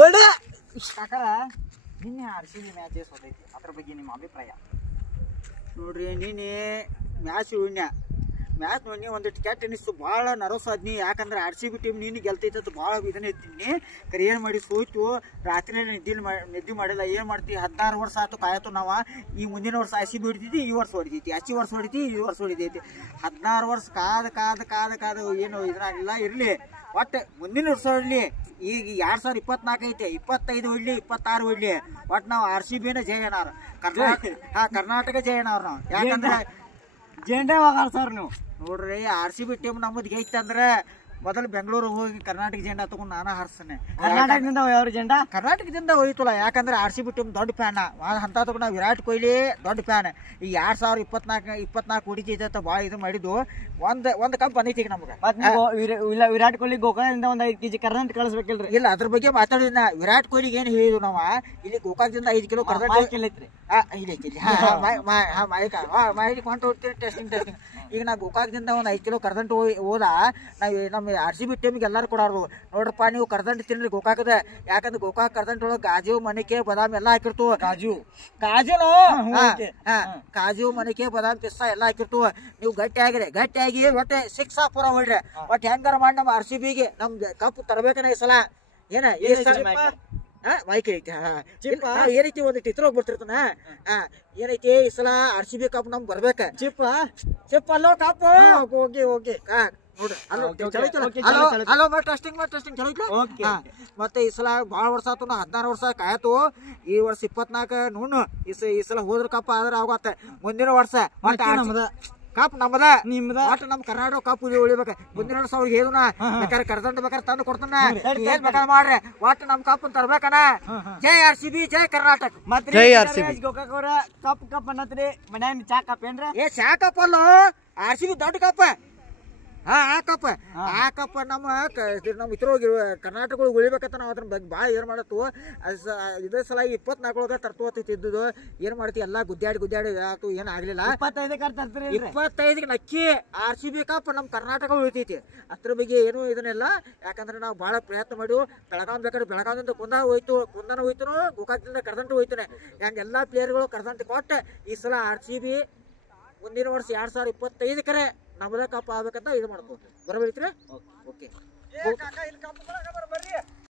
ಒಳ್ಳೆ ಕಾಕರ ನಿನ್ನೆ RCB match ಸೋತೈತಿ, ಅದ್ರ ಬಗ್ಗೆ ನಿಮ್ಮ ಅಭಿಪ್ರಾಯ? ನೋಡ್ರಿ ನಿನ್ನೆ ಮ್ಯಾಚ್ ನೋಡಿ ಒಂದಿಟ್ಟು ಕೆಟ್ಟ ಅನಿಸ್ತು, ಭಾಳ ನರ್ವಸ್ ಆದ್ನಿ. ಯಾಕಂದ್ರೆ RCB ಟೀಮ್ ನೀನು ಗೆಲ್ತೈತೆ ಅಂತ ಭಾಳ ಇದನ್ನ ಇದ್ದೀನಿ. ಕರೆ ಏನು ಮಾಡಿ ಸೋಯ್ತು, ರಾತ್ರಿ ನಿದ್ದೆ ಮಾಡಿಲ್ಲ. ಏನು ಮಾಡ್ತೀವಿ, 16 ವರ್ಷ ಆಯ್ತು ಕಾಯತು ನಾವು. ಈ ಮುಂದಿನ ವರ್ಷ RCB ಹೊಡಿತೈತಿ, ಈ ವರ್ಷ ಹೊಡಿತೈತಿ, ಈ ವರ್ಷ ಹೊಡಿತೈತಿ. 16 ವರ್ಷ ಕಾದ ಏನು ಇದ್ರಾಗಿಲ್ಲ. ಇರಲಿ, ಒಟ್ಟು ಮುಂದಿನ ವರ್ಷ ಹೊಡ್ಲಿ. ಈಗ 2024 ಐತೆ, 25 ಹೊಡ್ಲಿ, 26 ಹೊಡ್ಲಿ, ಒಟ್ಟು ನಾವು RCBನ ಜಯನಾರ, ಕರ್ನಾಟಕ ಜಯನಾರ ನಾವು. ಯಾಕಂದ್ರೆ ಜೆಂಡೇ ಹೋಗಾರ ಸರ್ ನೀವು ನೋಡ್ರಿ, RCB ಟೀಮ್ ನಮ್ಮದು ಗೈತಂದ್ರೆ ಮೊದಲು ಬೆಂಗಳೂರು ಹೋಗಿ ಕರ್ನಾಟಕ ಜೆಂಡಾ ತಗೊಂಡು ನಾನು ಹಾರಿಸ್ತೇನೆ. ಕರ್ನಾಟಕದಿಂದ ಯಾವ ಜೆಂಡಾ? ಕರ್ನಾಟಕದಿಂದ ಹೋಯ್ತಲ್ಲ. ಯಾಕಂದ್ರೆ RCB ಟೀಮ್ ದೊಡ್ಡ ಫ್ಯಾನ್ ಅಂತ ತಗೊಂಡು ವಿರಾಟ್ ಕೊಹ್ಲಿ ದೊಡ್ಡ ಫ್ಯಾನ್. ಈ 2024 ಹೊಡಿತೈತೆ ಅಂತ ಭಾಳ ಇದು ಮಾಡಿದ್ದು. ಒಂದು ಕಪ್ ಬಂದೈತಿ ಈಗ ನಮ್ಗೆ. ವಿರಾಟ್ ಕೊಹ್ಲಿ ಗೋಕಾಕದಿಂದ ಒಂದು 5 kg ಕರ್ನಾಟಕ ಕಳಿಸ್ಬೇಕಿಲ್ರಿ? ಇಲ್ಲ, ಅದ್ರ ಬಗ್ಗೆ ಮಾತಾಡಿದ. ವಿರಾಟ್ ಕೊಹ್ಲಿಗೆ ಏನು ಹೇಳಿದ್ವು ನಾವು, ಇಲ್ಲಿ ಗೋಕಾಕದಿಂದ 5 ಕಿಲೋ ಕರ್ನಾಟಕ ಐತ್ರಿ. ಮಾಹಿತಿ ಕೊಂಡು ಹೋಗ್ತೀವಿ. ಟೆಸ್ಟಿಂಗ್ ಈಗ ನಾ ಗೋಕಾಕದಿಂದ ಒಂದು 5 ಕಿಲೋ ಕರ್ದಂಟು ಹೋದ. ನಾವು ನಮ್ಮ RCB ಟೀಮಿಗೆ ಎಲ್ಲರೂ ಕೊಡಾರು, ನೋಡ್ರಪ್ಪ ನೀವು ಕರ್ದಂಟು ತಿನ್ರಿ ಗೋಕಾಕದ. ಯಾಕಂದ್ರೆ ಗೋಕಾಕ್ ಕರ್ದಂಟು ಒಳಗೆ ಕಾಜು, ಮಣಿಕೆ, ಬಾದಾಮಿ ಎಲ್ಲ ಹಾಕಿರ್ತು. ಕಾಜು, ಮಣಿಕೆ, ಬಾದಾಮಿ, ಪಿಸ್ತಾ ಎಲ್ಲ ಹಾಕಿರ್ತು. ನೀವು ಗಟ್ಟಿಯಾಗಿ ಒಟ್ಟೆ 6 ಪೂರ ಹೊಡ್ರಿ. ಒಟ್ಟು ಹೆಂಗಾರ ಮಾಡಿ ನಮ್ಮ RCBಗೆ ನಮ್ದು ಕಪ್ ತರಬೇಕನ ಈ ಸಲ. ಮೈಕ್ ಐತಿ. ಏನೈತಿ ಒಂದಿಟ್ಟು ಇತ್ರ ಹೋಗಿ ಬರ್ತಿರ್ತಾನ. ಏನೈತಿ ಈ ಸಲ RCB ಕಪ್ ನಮ್ಗೆ ಬರ್ಬೇಕ. ಚಿಪ್ಪ ಅಲ್ಲೋ ಕಪ್. ಓಕೆ ಮತ್ತೆ ಈ ಸಲ ಭಾಳ ವರ್ಷ ಆತು, 16 ವರ್ಷ ಕಾಯತು. ಈ ವರ್ಷ 24 ನೋಡು. ಈ ಸಲ ಹೋದ್ರ ಕಪ್ ಆದ್ರೆ ಆಗತ್ತ. ಮುಂದಿನ ವರ್ಷ ಕಪ್ ನಮ್ಮದ, ನಿಮ್ದ. ಒಟ್ಟು ನಮ್ ಕರ್ನಾಟಕ ಕಪ್ ಉಳಿಬೇಕ. ಮುಂದಿನ ವರ್ಷ ಅವ್ರಿಗೆ ಹೇಳುನ, ಬೇಕಾದ್ರೆ ಕರ್ದಂಡ ಬೇಕಾದ್ರೆ ತಂದು ಕೊಡ್ತಾನ. ಏನ್ ಬೇಕಾದ್ರೆ ಮಾಡ್ರಿ, ಒಟ್ಟು ನಮ್ ಕಪ್ ತರ್ಬೇಕನ. ಜೈ RCB, ಜೈ ಕರ್ನಾಟಕ. ಮತ್ತೆ ಗೋಕಾಕ್ ಕಪ್ ಅನ್ನತ್ರಿ ಮನ್ಯಾಗ ಚಾ ಕಪ್ ಏನ್ರ? ಚಾ ಕಪ್ ಅಲ್ಲ, RCB ದೊಡ್ಡ ಕಪ್. ಆ ಕಪ್ ನಮ್ಮ ಇತರ ಕರ್ನಾಟಕ ಉಳಿಬೇಕಂತ ನಾವು ಅದ್ರ ಬಗ್ಗೆ ಭಾಳ ಏನು ಮಾಡತ್ತು. ಇದೇ ಸಲ 24 ತರ್ತೋತಿದ್ದು. ಏನು ಮಾಡ್ತೀವಿ, ಎಲ್ಲ ಗುದ್ದಾಡಿ ಆಯ್ತು, ಏನು ಆಗ್ಲಿಲ್ಲ. 25 ನಕ್ಕಿ RCB ಕಪ್ ನಮ್ಮ ಕರ್ನಾಟಕ ಉಳಿತೈತಿ. ಅದ್ರ ಬಗ್ಗೆ ಏನೂ ಇದನ್ನೆಲ್ಲ. ಯಾಕಂದ್ರೆ ನಾವು ಭಾಳ ಪ್ರಯತ್ನ ಮಾಡಿ ಬೆಳಗಾವಿಯಿಂದ ಕುಂದನ ಹೋಯ್ತು, ಗೋಕಾಕದಿಂದ ಕರ್ದಂಟು ಹೋಯ್ತಾನೆ. ಹಂಗೆಲ್ಲ ಪ್ಲೇಯರ್ಗಳು ಕರ್ದಂಟು ಕೊಟ್ಟು ಈ ಸಲ RCB ಮುಂದಿನ ವರ್ಷ 2025 ನಮ್ಮದ ಕಪ್ ಆಗ್ಬೇಕಂತ ಇದು ಮಾಡ್ಬೋದು. ಬರಬೇಕ್ರಿ? ಓಕೆ.